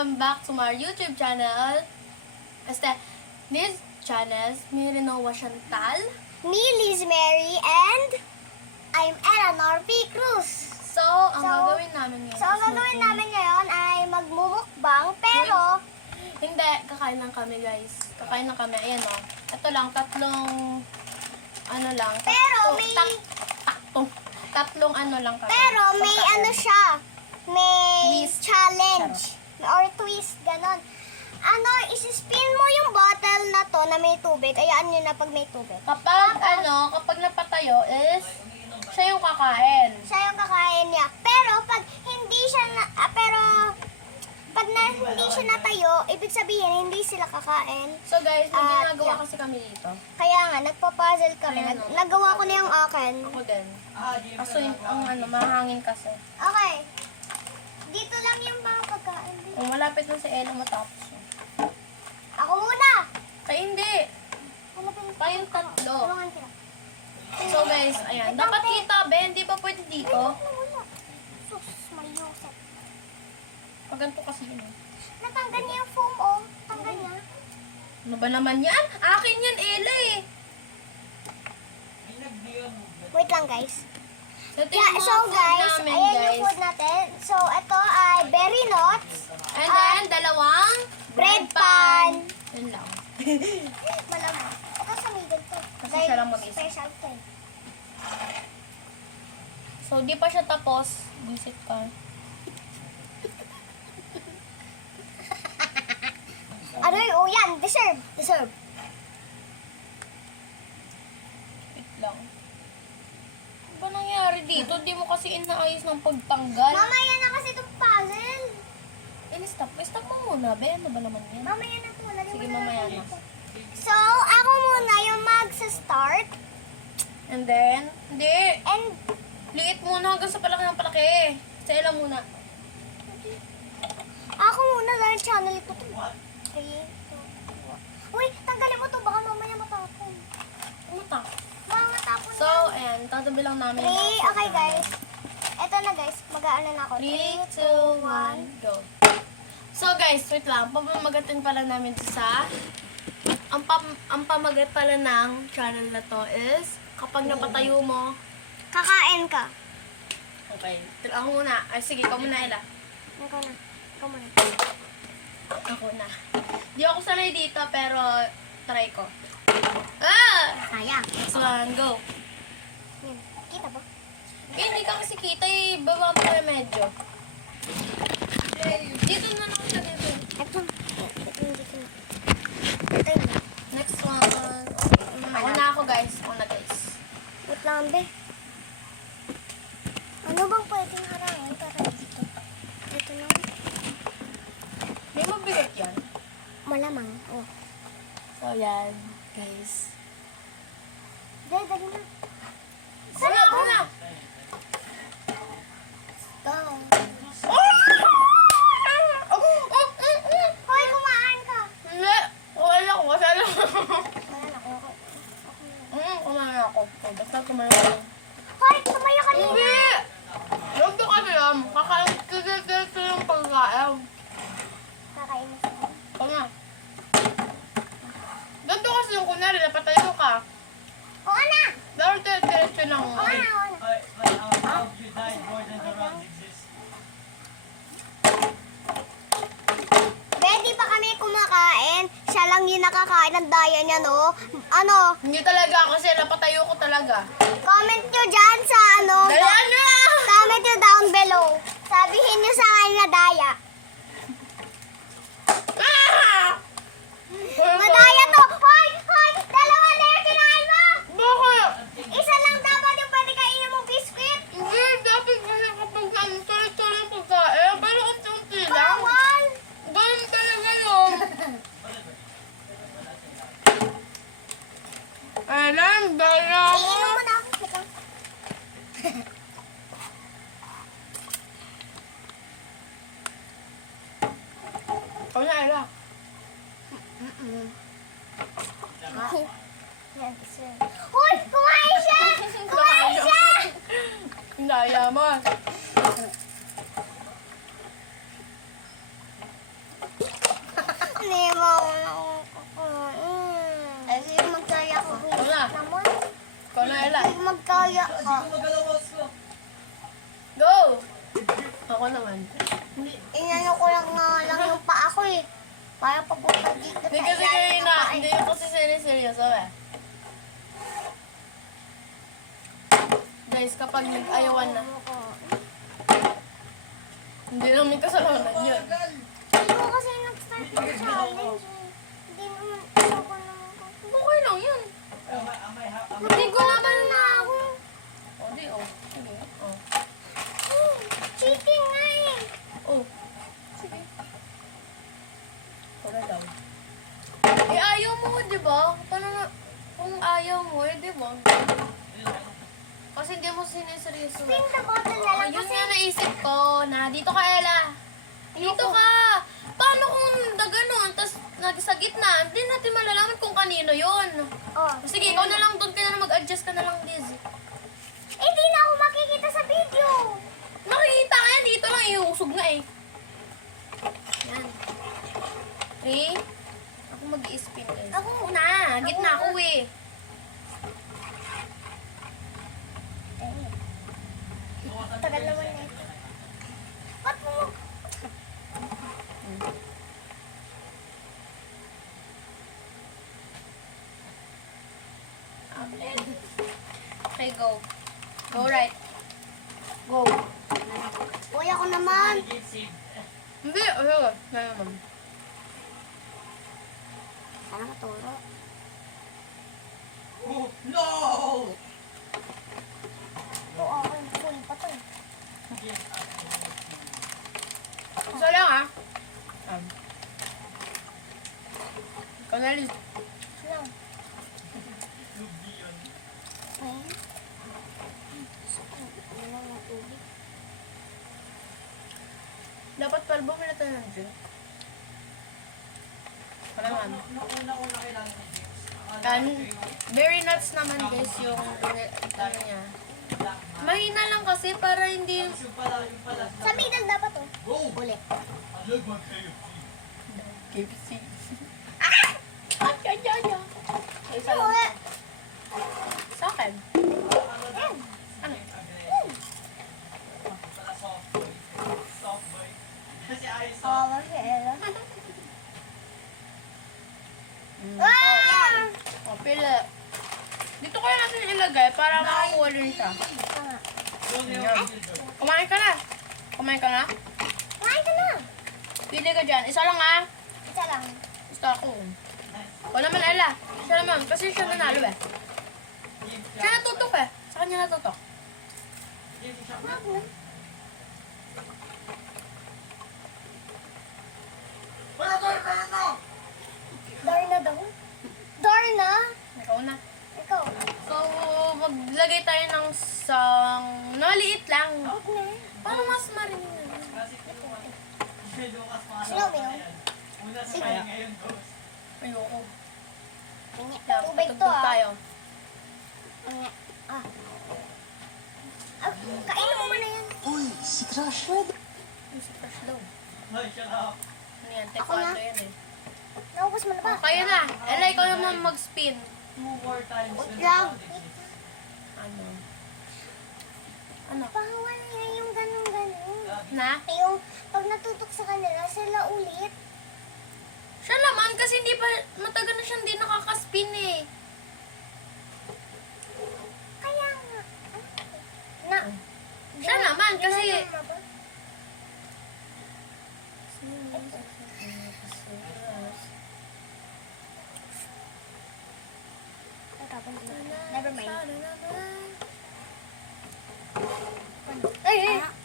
welcome back to my YouTube channel. This channel is me, Renoa Chantal. Me, Liz Mary, and I'm Eleanor P. Cruz. So, ang gagawin namin ngayon. So, ang gagawin namin ngayon ay magmumukbang, pero Hindi, kakain lang kami guys. Kakain lang kami, ayan o. Ito lang, tatlong, ano lang. Pero may- Tatlong ano lang kami. pero may pagkain. ano siya, may Twist. challenge or twist, ganon. Ano, isi-spin mo yung bottle na to na may tubig. Ayaan nyo na pag may tubig. Kapag napatayo is, siya yung kakain. Siya yung kakain niya. Pero pag hindi siya hindi siya natayo, ibig sabihin hindi sila kakain. So guys, may Ah, ginagawa yeah. kasi kami dito. Kaya nga, nagpa-puzzle kami. Ayan, oh. Nagawa ko na yung akin. Ako din. Kaso yung, ang ano, mahangin kasi. Okay. Dito lang yung mga pagkain. Kung malapit na si Ella matapos. Ako muna! Ay, hindi. Tayong tatlo. Tulungan kita. So guys, ayan. Dapat kita, Ben. Di ba pwede dito? Wala. Sus, mayusap. Pag ganito kasi yun. Natanggal niya yung foam, oh. Tanggal niya. Ano ba naman yan? Akin yan, Ella eh. Wait lang, guys. So, ito Yeah, yung mga so food guys, namin, ayan guys. yung food natin. So, ito ay berry nuts, And then, dalawang bread pan. Yun lang. Malamang. Ito sa middle to. Kasi siya lang mag-isa. Special to. eh. So, di pa siya tapos. Visit ka. Ano yun? Oh, yan. Deserve. Deserve. Wait lang. Ano ba nangyari dito? Di mo kasi inaayos ng pagtanggal. Mamaya na kasi itong puzzle. Stop. Stop mo muna, Ben. Ano ba naman yan? Mamaya na po. Lagyan Sige, mo na mamaya lang na. dito. So, ako muna yung magsa-start. And then, hindi. And, Liit muna hanggang sa palaki ng palaki. Sa Ella muna. ako muna dahil channel ito to. 3, 2, 1. Uy, tanggalin mo to. Baka mamaya matapon. Umutak. Baka matapon So, ayan. Tatabi lang namin. 3, okay guys. Ito na guys. Mag-aano na ako. 3, 2, 1, go. So guys, wait lang. Pamamagatin pala namin to sa... Ang pamagat pala ng channel na to is kapag napatayo mo... Kakain ka. Okay. Ako muna. Ay, sige. Ikaw muna, Ella. Ikaw na. Ikaw muna. Ako na. Di ako sanay dito, pero try ko. Ah! Sayang. Next one, go. Yan. Kita ba? Eh, hindi ka kasi kita eh. Baba mo kayo medyo. Dito na lang siya dito. Ito. Ito yung dito na. Ito yung Next one. Ako na ako, guys. Ako na, guys. wait lang, be. Ano bang pwedeng harangin para dito? Ito na. May mabigat yan. Malamang. Oh. So, yan, guys. Dali, dali na. Ako na! Go. Hoy, kumain ka. Hindi. Wala ko. Kasi alam. Wala na. Okay. Kumain ako. Basta kumain ako. Hoy, tumayo ka dito. Hindi! Huwag to kasi yan. Kakain yung pagkain. Kakain na siya. Ito nga. Ganito kasi yung kunwari, napatayo ka. Oo na. Dahil diretso lang. Oo na. Oo na. Ready pa kami kumakain. Siya lang yung nakakain ng daya niya, no? Ano? Hindi talaga kasi napatayo ko talaga. Comment nyo dyan sa ano. Dalaan nyo na! Comment nyo down below. Sabihin nyo sa akin na daya. Ah! Madaya to. Hoy! Hoy! Dalawa na yung kinain mo! Bakit? Isa lang dapat yung pwede kainin mong biskuit. Hindi, dapat kasi kapag tuloy-tuloy yung pagkain, pero unti-unti lang. Bawal! Ganun talaga yun. Alam, dala mo. Iinom mo na ako. Ito. Ikaw na, Ella. Yan, isa. Hoy! Kumain siya! Kumain siya! Daya mo. Kaya ka. Go! Ako naman. Inano ko lang nga lang yung paa ko eh. Para papunta dito Hindi sa kasi ilalim kayo ng na, paa eh. hindi ko kasi seryoso eh. Guys, kapag nag-ayawan na, hindi namin kasalanan yun. Hindi ko kasi nag-start yung challenge eh. Hindi naman ako naman. Okay lang yun. Hindi ko naman na ako. O, di o. Sige. O. Cheating nga eh. Oh. Sige. Wala daw. Eh, ayaw mo, di ba? Paano na, kung ayaw mo, eh, di ba? Kasi hindi mo siniseryoso. Spin the bottle na lang Ayun kasi. nga naisip ko na dito ka, Ella. Dito ka. Paano kung na gano'n, tapos sa gitna, hindi natin malalaman kung kanino yun. Oh. Sige, ikaw na lang doon ka na mag-adjust ka na lang, Liz. Eh, di na ako makikita sa video. Makikita ka yan, dito lang, iusog na eh. Yan. 3. Ako mag-i-spin guys. Ako. Una, gitna ako eh. Tagal naman na ito. Ba't mo? Okay, go. Go right. Go. Uy, ako naman. Hindi, ayun. Ganyan naman. Sana maturo. Oh, no! Oo, ako yung full pa to eh. Isa lang ah. Ikaw na, Liz. Lang. Ayun. Ano lang yung tubig? Dapat 12 minuto na lang dyan. Wala naman. Una-una kailangan ni James. And very nuts naman guys yung ano niya. Mahina lang kasi para hindi Yung pala. Sa middle dapat to. Go! Ulit. I love my KFC. KFC. Ah! Ay, ay, ay, ay. Isa lang. Uwi. Sa akin. Ayan. Ano? Pala soft boy. Soft boy. Kasi ay Oo, soft. Marcela. Mm. Ah! Oh, pila. Dito kaya natin ilagay para makakuha rin siya. Tama. Kumain ka na. Kumain ka na? Kumain ka na. Pili ka dyan. Isa lang ah. Isa lang. Gusto ako. Wala naman Ella. Siya naman. Kasi siya nanalo eh. Siya natutok eh. Sa kanya natutok. Wag na. Darna daw. Darna? Ikaw na. Ikaw. So, maglagay tayo ng sang... Naliit lang. Wag na. Para mas marinig na. Sino uminom? Una sa Sige. kanya ngayon, boss. Ayoko. Tingi. Kaya Tubig to patugtog ah. tayo. Tingi. Ah. Ah, kainin mo muna yan. Uy, si Crush. Yung si Crush daw. Ay, shut up. Ano yan? Ako na. Taekwondo yan eh. Naubos mo na ba? Oh, kayo na. Ella, ikaw naman mag-spin. 2 more times. Wait lang. Ano? Ano? Bawal nga yung ganun-ganun. Na? Yung pag natutok sa kanila, sila ulit. Siya naman kasi hindi pa matagal na siya hindi nakaka-spin eh. Kaya nga. Na. Siya naman kasi... Never mind. Ay, ay.